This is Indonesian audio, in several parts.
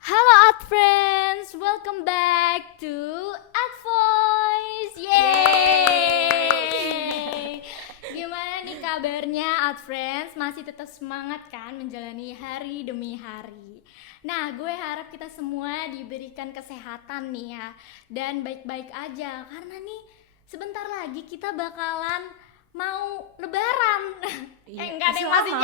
Halo Art Friends, welcome back to Art Voice. Yeay! Gimana nih kabarnya Art Friends? Masih tetap semangat kan menjalani hari demi hari? Nah, gue harap kita semua diberikan kesehatan nih ya, dan baik-baik aja, karena nih sebentar lagi kita bakalan mau lebaran. Enggak deh, masih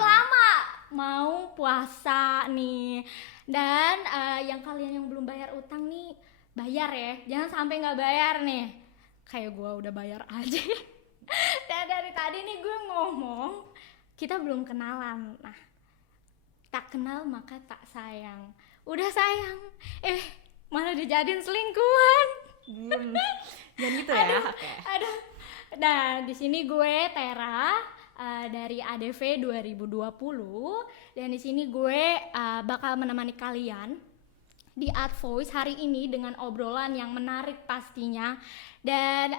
lama. Mau puasa nih. Dan yang kalian yang belum bayar utang nih, bayar ya, jangan sampai nggak bayar nih. Kayak gue udah bayar aja. Dan dari tadi nih gue ngomong, kita belum kenalan. Nah, tak kenal maka tak sayang. Udah sayang, malah dijadiin selingkuhan. Jangan gitu ya. Aduh. Nah, di sini gue Tera dari ADV 2020, dan di sini gue bakal menemani kalian di Art Voice hari ini dengan obrolan yang menarik pastinya. Dan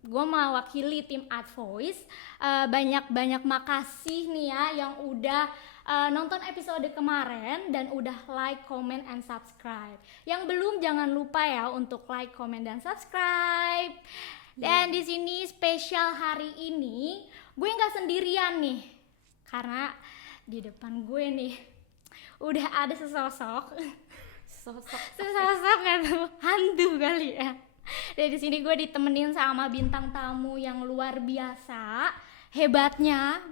gue mewakili tim Art Voice. Banyak makasih nih ya yang udah nonton episode kemarin dan udah like, comment, and subscribe. Yang belum jangan lupa ya untuk like, comment, dan subscribe. Dan di sini spesial hari ini gue nggak sendirian nih, karena di depan gue nih udah ada sosok atau hantu kali ya. Dan di sini gue ditemenin sama bintang tamu yang luar biasa, hebatnya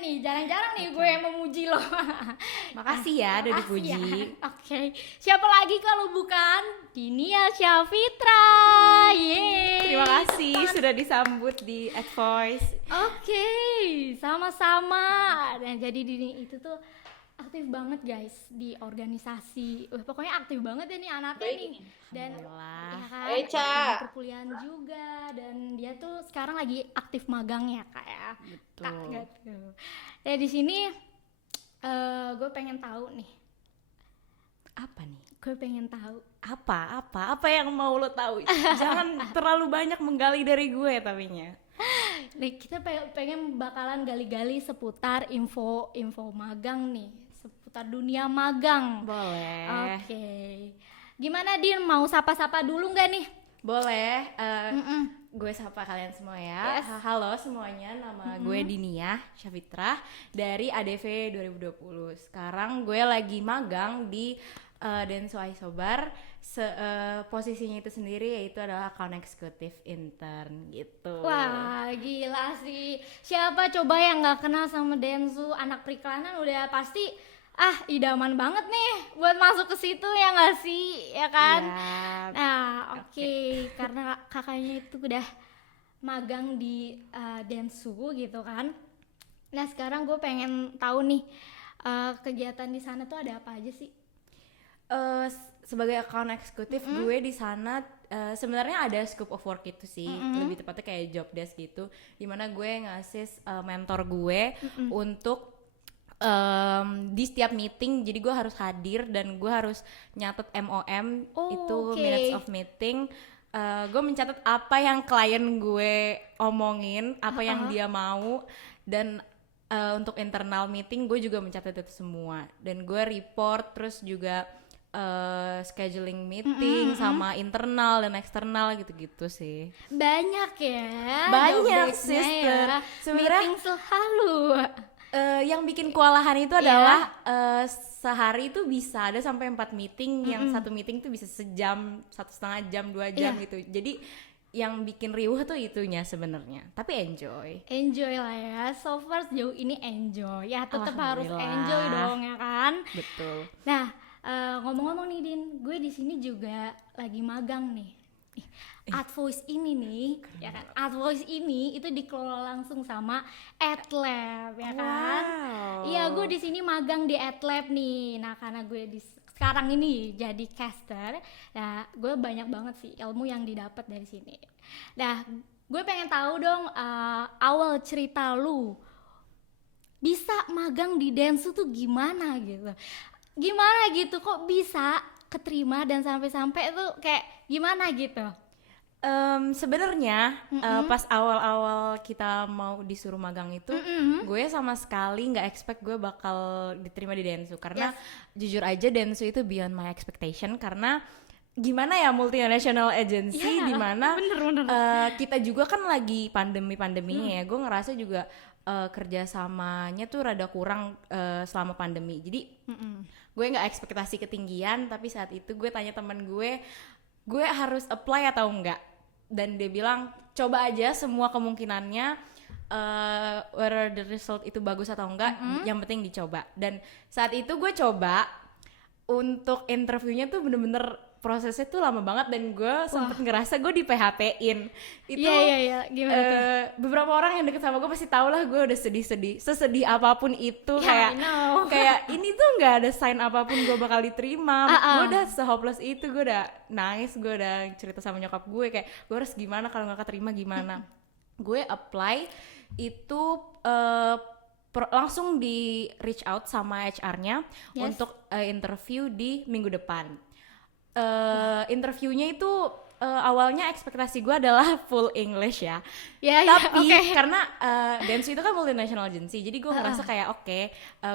nih, jarang-jarang nih gue yang memuji loh. Makasih ya udah dipuji. Ya. Oke. Siapa lagi kalau bukan Dinia Syafitra. Yeay. Terima kasih sudah disambut di Art Voice. Oke, sama-sama. Dan jadi Dini itu tuh aktif banget guys di organisasi. Pokoknya aktif banget ya nih anaknya nih. Dan ya kan, di perkuliahan juga. Dan dia tuh sekarang lagi aktif magang ya kak ya. Betul. Kak, gitu. Dan di sini gue pengen tahu nih. Apa nih? Gue pengen tahu. Apa yang mau lo tahu? Jangan terlalu banyak menggali dari gue tapinya. Nih kita pengen bakalan gali-gali seputar info magang nih, seputar dunia magang. Boleh. Oke. Gimana Din, mau sapa-sapa dulu nggak nih? Boleh. Gue sapa kalian semua ya. Yes. Halo semuanya, nama gue Dinia Syafitra dari ADV 2020. Sekarang gue lagi magang di Denso Isobar. Posisinya itu sendiri yaitu adalah account eksekutif intern gitu. Wah gila sih, siapa coba yang nggak kenal sama Densu, anak periklanan udah pasti idaman banget nih buat masuk ke situ ya nggak sih, ya kan? Ya. Nah oke. Karena kakaknya itu udah magang di Densu gitu kan. Nah sekarang gue pengen tahu nih kegiatan di sana tuh ada apa aja sih? Sebagai account eksekutif gue di sana sebenarnya ada scope of work itu sih, lebih tepatnya kayak job desk gitu, dimana gue ngasih mentor gue untuk di setiap meeting, jadi gue harus hadir dan gue harus nyatet MOM itu minutes of meeting. Gue mencatat apa yang klien gue omongin, apa yang dia mau, dan untuk internal meeting gue juga mencatat itu semua, dan gue report terus juga scheduling meeting sama internal dan eksternal gitu-gitu sih. Banyak ya. Banyak, job desk-nya sister. ya. Sebenarnya Meeting selalu. yang bikin kewalahan itu adalah sehari itu bisa ada sampai 4 meeting, yang satu meeting tuh bisa sejam, 1,5 jam, 2 jam gitu. Jadi yang bikin riuh tuh itunya sebenarnya, tapi Enjoy lah ya. So far sejauh ini enjoy. Ya tetap harus Alhamdulillah. enjoy dong ya kan. betul. Nah, ngomong-ngomong nih Din, gue di sini juga lagi magang nih. Art Voice ini nih, ya kan? Art Voice ini itu dikelola langsung sama AdLab, ya kan? Wow. Iya, gue di sini magang di AdLab nih. Nah, karena gue sekarang ini jadi caster, nah gue banyak banget sih ilmu yang didapat dari sini. Nah, gue pengen tahu dong awal cerita lu bisa magang di Dentsu tuh gimana gitu. Gimana gitu kok bisa keterima dan sampai-sampai tuh kayak gimana gitu. Sebenarnya pas awal-awal kita mau disuruh magang itu, gue sama sekali nggak expect gue bakal diterima di Dentsu, karena jujur aja Dentsu itu beyond my expectation, karena gimana ya, multinational agency di mana kita juga kan lagi pandeminya ya. Gue ngerasa juga kerjasamanya tuh rada kurang selama pandemi. Jadi gue nggak ekspektasi ketinggian, tapi saat itu gue tanya teman gue harus apply atau enggak, dan dia bilang coba aja semua kemungkinannya, whether the result itu bagus atau enggak, yang penting dicoba. Dan saat itu gue coba. Untuk interviewnya tuh bener-bener prosesnya tuh lama banget, dan gue sempet ngerasa gue di PHP-in itu. Iya, gimana tuh? Beberapa orang yang deket sama gue pasti tau lah gue udah sesedih apapun itu, kayak ini tuh nggak ada sign apapun gue bakal diterima. Gue udah se-hopeless itu, gue udah nangis, gue udah cerita sama nyokap gue kayak gue harus gimana kalau nggak keterima gimana. Gue apply itu langsung di reach out sama HR-nya untuk interview di minggu depan. Interviewnya itu awalnya ekspektasi gue adalah full English ya. Tapi karena Dentsu itu kan multinational agency, jadi gue ngerasa kayak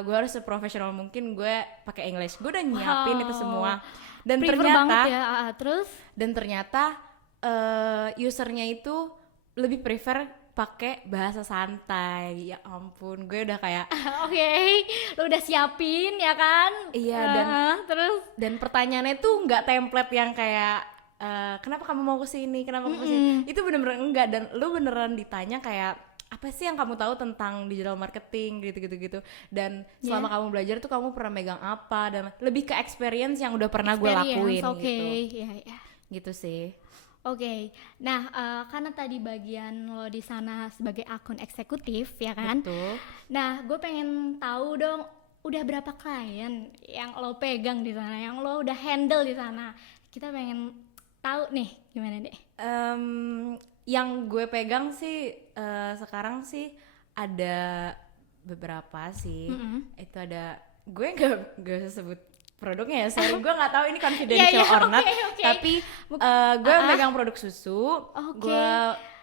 gue harus seprofesional mungkin gue pakai English. Gue udah nyiapin itu semua, dan ternyata usernya itu lebih prefer pakai bahasa santai. Ya ampun, gue udah kayak lu udah siapin ya kan? Iya, dan pertanyaannya tuh nggak template yang kayak kenapa kamu mau kesini, kenapa kamu kesini. Itu bener-bener enggak, dan lu beneran ditanya kayak apa sih yang kamu tahu tentang digital marketing gitu. Dan selama kamu belajar tuh kamu pernah megang apa, dan lebih ke experience yang udah pernah gue lakuin gitu. Gitu sih. Nah karena tadi bagian lo di sana sebagai akun eksekutif ya kan? Betul. Nah gue pengen tahu dong, udah berapa klien yang lo pegang di sana, yang lo udah handle di sana? Kita pengen tahu nih, gimana deh? Yang gue pegang sih sekarang sih ada beberapa sih. Itu ada, gue nggak usah sebut produknya ya, sorry, gue nggak tahu ini confidential or not. Tapi gue megang produk susu, gue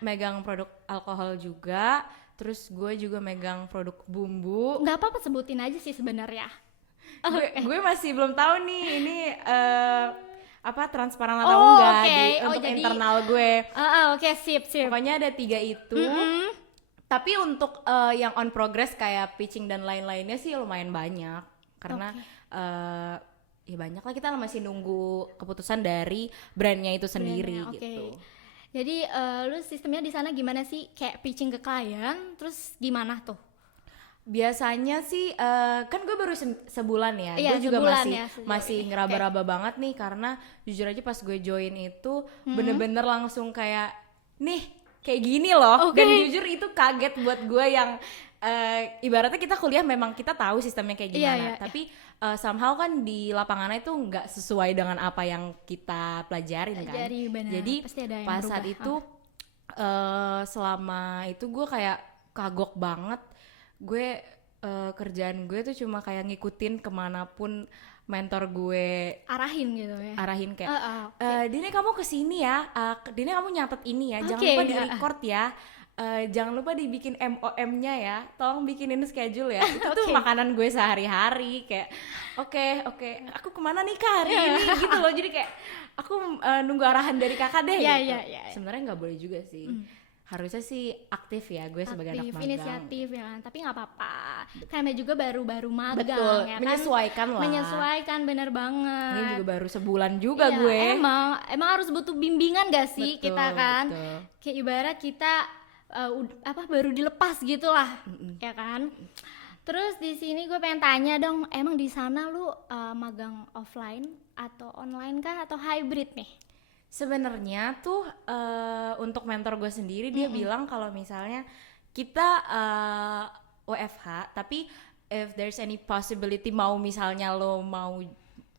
megang produk alkohol juga, terus gue juga megang produk bumbu. Nggak apa-apa, sebutin aja sih sebenarnya. Gue masih belum tahu nih ini transparan atau enggak untuk jadi, internal gue. Sip. Pokoknya ada 3 itu. Tapi untuk yang on progress kayak pitching dan lain-lainnya sih lumayan banyak, karena ya banyak lah, kita masih nunggu keputusan dari brandnya itu sendiri gitu. Jadi lu sistemnya di sana gimana sih, kayak pitching ke klien terus gimana tuh? Biasanya sih kan gue baru sebulan ya, gue juga masih ngeraba-raba banget nih, karena jujur aja pas gue join itu bener-bener langsung kayak nih kayak gini loh. Dan jujur itu kaget buat gue yang ibaratnya kita kuliah memang kita tahu sistemnya kayak gimana, tapi somehow kan di lapangannya itu nggak sesuai dengan apa yang kita pelajarin kan. Jadi pas saat itu selama itu gue kayak kagok banget. Gue kerjaan gue tuh cuma kayak ngikutin kemanapun mentor gue arahin kayak Dini kamu kesini ya, Dini kamu nyatet ini ya, jangan lupa di record ya, jangan lupa dibikin MOM-nya ya, tolong bikinin schedule ya. Itu tuh Oke. makanan gue sehari-hari kayak oke, aku kemana nih Kak hari ini gitu loh. Jadi kayak aku nunggu arahan dari kakak deh Iya, gitu. iya, iya. Sebenarnya nggak boleh juga sih. Harusnya sih aktif ya gue sebagai anak Aktif, magang. inisiatif ya kan, tapi nggak apa-apa. Karena juga baru-baru magang Betul, ya kan. menyesuaikan lah. Menyesuaikan, bener banget. Ini juga baru sebulan juga Iya, gue. emang harus butuh bimbingan gak sih Betul, kita kan? betul. Kayak ibarat kita baru dilepas gitu lah, ya kan? Terus di sini gue pengen tanya dong, emang di sana lu magang offline atau online kah atau hybrid nih? Sebenarnya tuh untuk mentor gue sendiri dia bilang kalau misalnya kita WFH, tapi if there's any possibility misalnya lo mau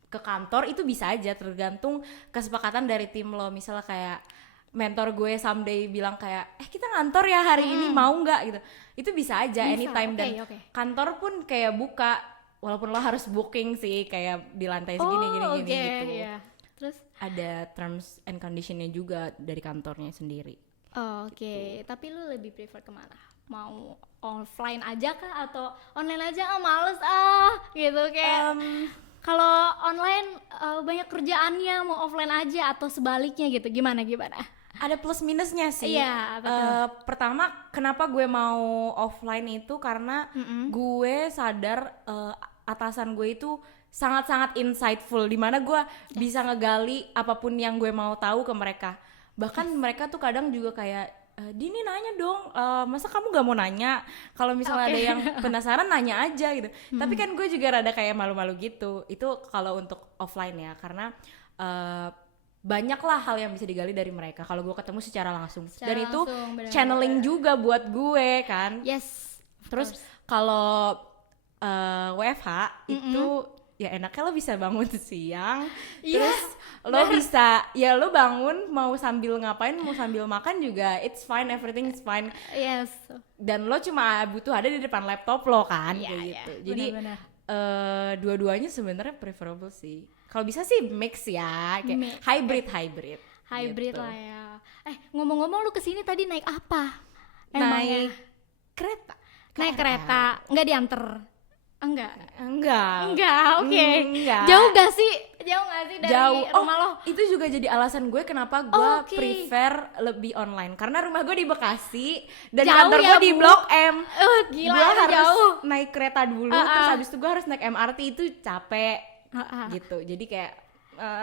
ke kantor itu bisa aja, tergantung kesepakatan dari tim lo. Misalnya kayak mentor gue someday bilang kayak kita ngantor ya hari ini mau nggak gitu, itu bisa aja Bisa, anytime. oke, Dan oke. kantor pun kayak buka walaupun lo harus booking sih kayak di lantai segini gini oke, gitu. iya. Terus Ada terms and conditionnya juga dari kantornya sendiri. oke, tapi lu lebih prefer kemana? Mau offline aja kah atau online aja? Males gitu kayak. Kalau online banyak kerjaannya, mau offline aja atau sebaliknya gitu, gimana? Ada plus minusnya sih. Iya, betul. Pertama, kenapa gue mau offline itu karena gue sadar atasan gue itu sangat-sangat insightful, dimana gue bisa ngegali apapun yang gue mau tahu ke mereka. Bahkan mereka tuh kadang juga kayak Dini nanya dong, masa kamu gak mau nanya? Kalau misalnya ada yang penasaran nanya aja gitu. Tapi kan gue juga rada kayak malu-malu gitu. Itu kalau untuk offline ya, karena banyak lah hal yang bisa digali dari mereka kalau gue ketemu secara langsung. Dan itu langsung, benar-benar. channeling juga buat gue kan. Yes. Terus kalau WFH itu ya enaknya lo bisa bangun siang, terus lo bisa ya lo bangun mau sambil ngapain, mau sambil makan juga it's fine, everything is fine. Yes. Dan lo cuma butuh ada di depan laptop lo kan, Iya, kayak iya, gitu. Jadi benar-benar. dua-duanya sebenarnya preferable sih. Kalau bisa sih mix ya, kayak hybrid Hybrid gitu. lah ya. Ngomong-ngomong lu kesini tadi naik apa? Naik kereta. Naik kereta, nggak dianter? Enggak, oke. Enggak. Jauh gak sih dari Jauh. rumah lo? Itu juga jadi alasan gue kenapa gue Oke. prefer lebih online, karena rumah gue di Bekasi dan Jauh kantor ya, gue di Bu? Blok M. Gila, Gue itu harus jauh. naik kereta dulu, terus habis itu gue harus naik MRT, itu capek gitu. Jadi kayak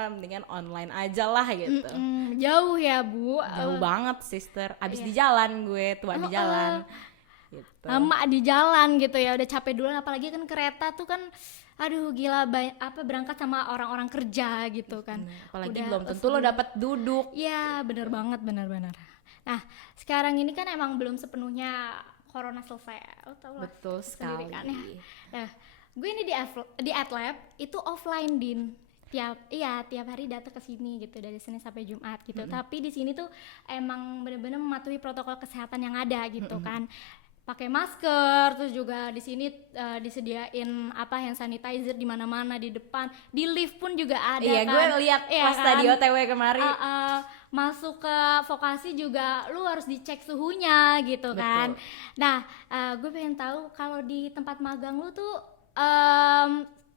mendingan online aja lah gitu. Jauh ya, Bu. Jauh banget sister, abis di jalan gue, tua di jalan gitu. Lama di jalan gitu ya, udah capek duluan, apalagi kan kereta tuh kan aduh gila, berangkat sama orang-orang kerja gitu kan. Apalagi Udah belum tentu lo dapet duduk. Iya, bener banget, bener. Nah, sekarang ini kan emang belum sepenuhnya corona selesai. Lo tau lah. Betul sendiri sekali. kan ya. Nah, gue ini di AdLab itu offline, Din. Tiap hari datang ke sini gitu, dari Senin sampai Jumat gitu. Tapi di sini tuh emang bener-bener mematuhi protokol kesehatan yang ada gitu kan. Pakai masker, terus juga di sini disediain hand sanitizer di mana-mana, di depan, di lift pun juga ada. Iya, kan. gue lihat Iya pas kan? tadi OTW kemarin. Masuk ke vokasi juga lu harus dicek suhunya gitu. Betul. Kan. Nah, gue pengen tahu kalau di tempat magang lu tuh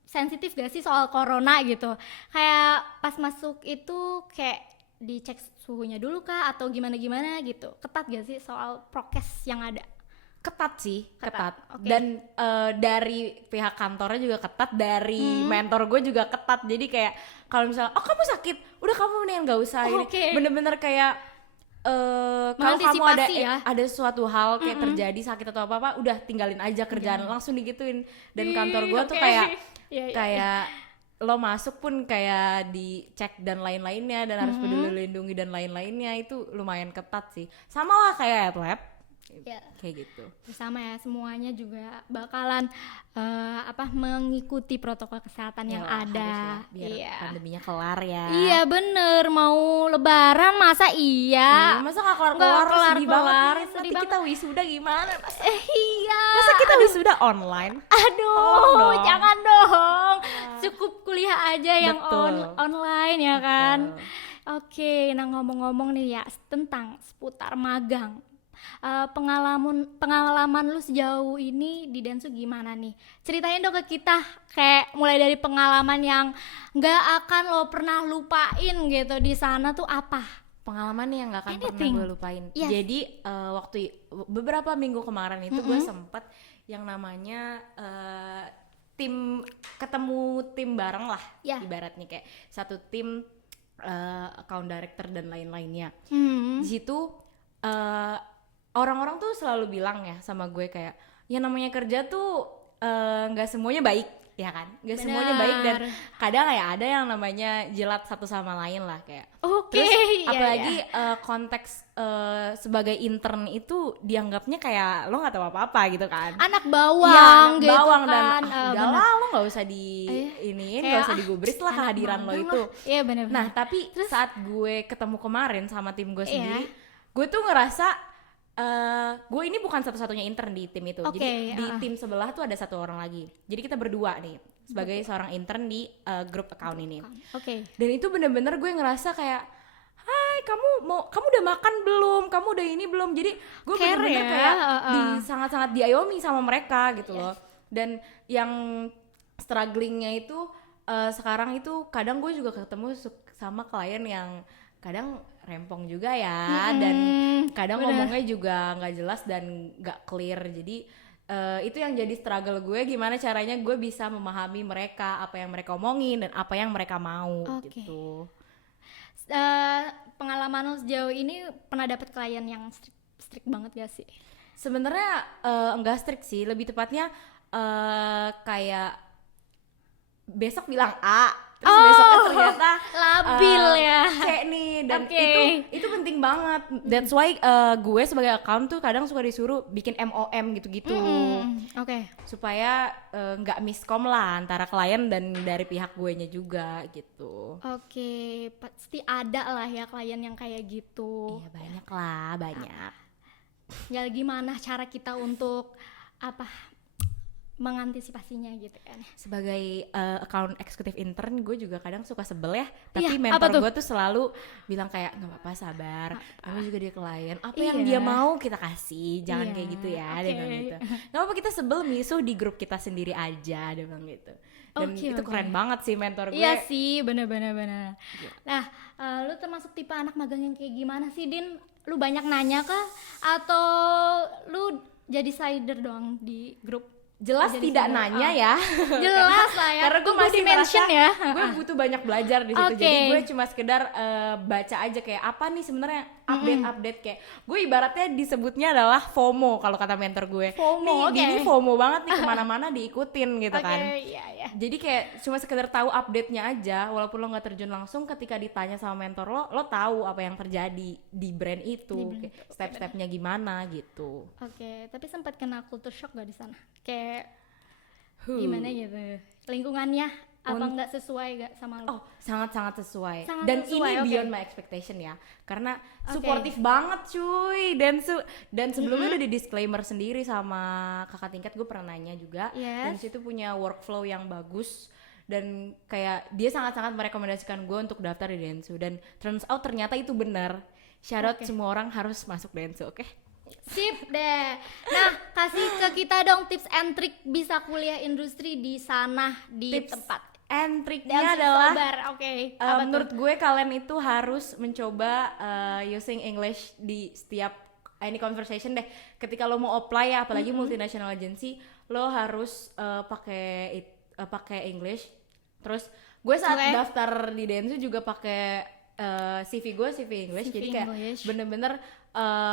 sensitif gak sih soal corona gitu? Kayak pas masuk itu kayak dicek suhunya dulu kah atau gimana gitu? Ketat gak sih soal prokes yang ada? Ketat sih, ketat. Oke. Dan dari pihak kantornya juga ketat, dari mentor gue juga ketat. Jadi kayak kalau misalnya, oh kamu sakit, udah kamu mendingan gak usah ini. Oke. Bener-bener kayak kalau kamu Mengantisipasi ya. ada suatu hal kayak terjadi sakit atau apa-apa, udah tinggalin aja kerjaan, langsung digituin. Dan kantor gue tuh oke. kayak Iya. kayak lo masuk pun kayak dicek dan lain-lainnya, dan harus peduli lindungi dan lain-lainnya, itu lumayan ketat sih. Sama lah kayak AdLab. Ya. Kayak gitu. Sama ya, semuanya juga bakalan mengikuti protokol kesehatan yang Yalah, ada. haruslah, biar pandeminya kelar ya. Iya bener, mau lebaran masa iya? Masa gak kelar-kelar, sedih banget nih. sedih Nanti banget. kita wisuda gimana? Iya. Masa kita wisuda online? Aduh, dong. jangan dong. Cukup kuliah aja yang Betul. online ya kan. Betul. Oke, nah ngomong-ngomong nih ya tentang seputar magang. pengalaman lu sejauh ini di Densu gimana nih? Ceritain dong ke kita, kayak mulai dari pengalaman yang nggak akan lo pernah lupain gitu di sana tuh apa? Pengalaman yang nggak akan pernah Anything. gue lupain. Yes. Jadi waktu beberapa minggu kemarin itu gue sempet yang namanya ketemu tim bareng lah, Yeah. ibaratnya kayak satu tim account director dan lain-lainnya. Hmm. Di situ orang-orang tuh selalu bilang ya sama gue kayak yang namanya kerja tuh nggak semuanya baik, ya kan? Nggak semuanya baik dan kadang ya ada yang namanya jilat satu sama lain lah kayak. Oke. Terus iya, apalagi iya. konteks sebagai intern itu dianggapnya kayak lo nggak tahu apa-apa gitu kan? Anak Iya, bawang anak gitu bawang kan. dan udah Bener. lah lo nggak usah di iniin, nggak Kayak, usah digubris lah anak kehadiran lo magang itu. lah. Iya benar. Nah tapi saat gue ketemu kemarin sama tim gue Iya. sendiri, gue tuh ngerasa gue ini bukan satu-satunya intern di tim itu. Oke, Jadi di tim sebelah tuh ada satu orang lagi. Jadi kita berdua nih sebagai seorang intern di grup account ini. Oke. Dan itu bener-bener gue ngerasa kayak, hai kamu udah makan belum? Kamu udah ini belum? Jadi gue Care bener-bener ya, kayak sangat-sangat diayomi sama mereka gitu loh. Dan yang strugglingnya itu sekarang itu kadang gue juga ketemu sama klien yang kadang rempong juga ya, dan kadang ngomongnya juga nggak jelas dan nggak clear. Jadi itu yang jadi struggle gue, gimana caranya gue bisa memahami mereka, apa yang mereka omongin dan apa yang mereka mau. Oke. Gitu. Pengalaman lo sejauh ini pernah dapet klien yang strict banget gak sih? Sebenarnya enggak strict sih, lebih tepatnya kayak besok bilang A, terus besoknya ternyata labil ya. C nih, dan Oke. itu penting banget. That's why gue sebagai account tuh kadang suka disuruh bikin MOM gitu-gitu. Oke. Supaya nggak miskom lah antara klien dan dari pihak guenya juga gitu. Oke, pasti ada lah ya klien yang kayak gitu. Iya banyak lah, banyak. Ya gimana cara kita untuk mengantisipasinya gitu kan? Sebagai account eksekutif intern, gue juga kadang suka sebel ya. Tapi Iya, apa mentor tuh? gue tuh selalu bilang kayak nggak apa-apa, sabar. Kamu juga dia klien. Apa yang Iya. dia mau kita kasih, jangan Iya, kayak gitu ya. oke. Dia bilang gitu. Nggak apa-apa, kita sebel misuh di grup kita sendiri aja, dia bilang gitu. Dan Oke, itu oke. keren banget sih mentor gue. Iya sih, bener. Nah, lu termasuk tipe anak magang yang kayak gimana sih, Din? Lu banyak nanya kah? Atau lu jadi sider doang di grup? Jelas Jadi tidak sider. nanya ya. Jelas lah ya. Karena gue Tunggu masih di-mention merasa ya. gue butuh banyak belajar di situ. Oke. Jadi gue cuma sekedar baca aja kayak apa nih sebenarnya update kayak gue ibaratnya disebutnya adalah FOMO kalau kata mentor gue. FOMO, nih, oke. Dini FOMO banget nih kemana-mana diikutin gitu kan. Iya. Jadi kayak cuma sekedar tahu update-nya aja, walaupun lo nggak terjun langsung, ketika ditanya sama mentor lo tahu apa yang terjadi di brand itu, kayak step-stepnya gimana gitu. Oke, tapi sempat kena culture shock gak di sana? Kayak gimana gitu? Lingkungannya apa nggak sesuai gak sama lo? Oh, sangat-sangat sesuai. Sangat Dan sesuai, ini oke. beyond my expectation ya. Karena suportif banget cuy. Dan sebelumnya udah di disclaimer sendiri sama kakak tingkat, gue pernah nanya juga. Yes. Dan situ punya workflow yang bagus. Dan kayak dia sangat-sangat merekomendasikan gue untuk daftar di Densu. Dan turns out ternyata itu benar. Shout out semua orang harus masuk Densu, oke? Sip deh. Nah, kasih ke kita dong tips and trick bisa kuliah industri di sana, di Tips tempat. and triknya Densu adalah Sobar, oke. Apa tuh? menurut gue kalian itu harus mencoba using English di setiap any conversation deh. Ketika lo mau apply ya, apalagi multinational agency, lo harus pakai English. Terus gue saat daftar di Densu juga pakai CV gue CV English. CV Jadi kayak English. bener-bener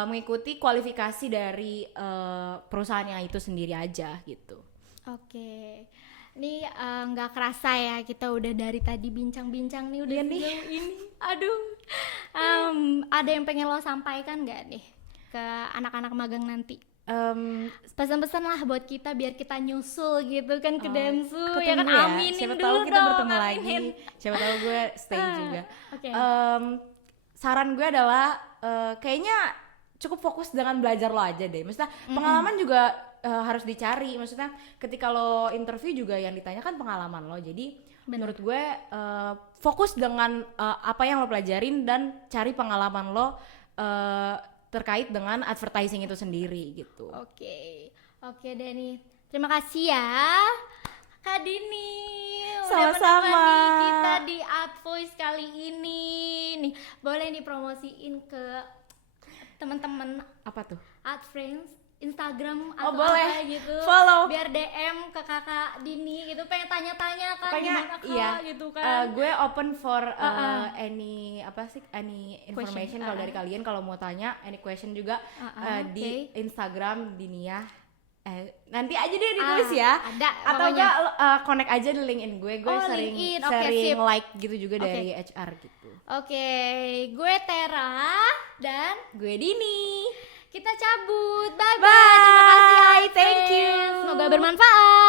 mengikuti kualifikasi dari perusahaannya itu sendiri aja gitu. Oke. Ini nggak kerasa ya, kita udah dari tadi bincang-bincang nih udah sejauh ini. Aduh. Ada yang pengen lo sampaikan nggak nih ke anak-anak magang nanti? Pesan-pesan lah buat kita biar kita nyusul gitu kan ke Densu ya kan, Ketemu aminin siapa dulu tahu kita dong, bertemu aminin. lagi, siapa tahu gue stay juga. Oke. Saran gue adalah kayaknya cukup fokus dengan belajar lo aja deh. Maksudnya pengalaman juga harus dicari. Maksudnya ketika lo interview juga yang ditanyakan pengalaman lo. Jadi menurut gue fokus dengan apa yang lo pelajarin dan cari pengalaman lo. terkait dengan advertising itu sendiri gitu. Oke deh nih. Terima kasih ya Kak Dini. Udah Sama-sama. menemani kita di Art Voice kali ini. Nih, boleh dipromosiin ke teman-teman Apa tuh? Art Friends Instagram Oh, atau boleh. apa gitu. Follow. Biar DM ke Kakak Dini gitu, pengen tanya-tanya kan Pokoknya gimana Kak iya, gitu kan. gue open for any information kalau dari kalian kalau mau tanya any question juga di Instagram Dinia. Nanti aja deh ditulis ya. Ada Atau pokoknya. enggak connect aja di LinkedIn gue sering LinkedIn. Oke, sering sip. like gitu juga dari HR gitu. Oke, gue Tera dan Gue Dini. kita cabut. Bye bye. Bye. Terima kasih. Thank you. Semoga bermanfaat.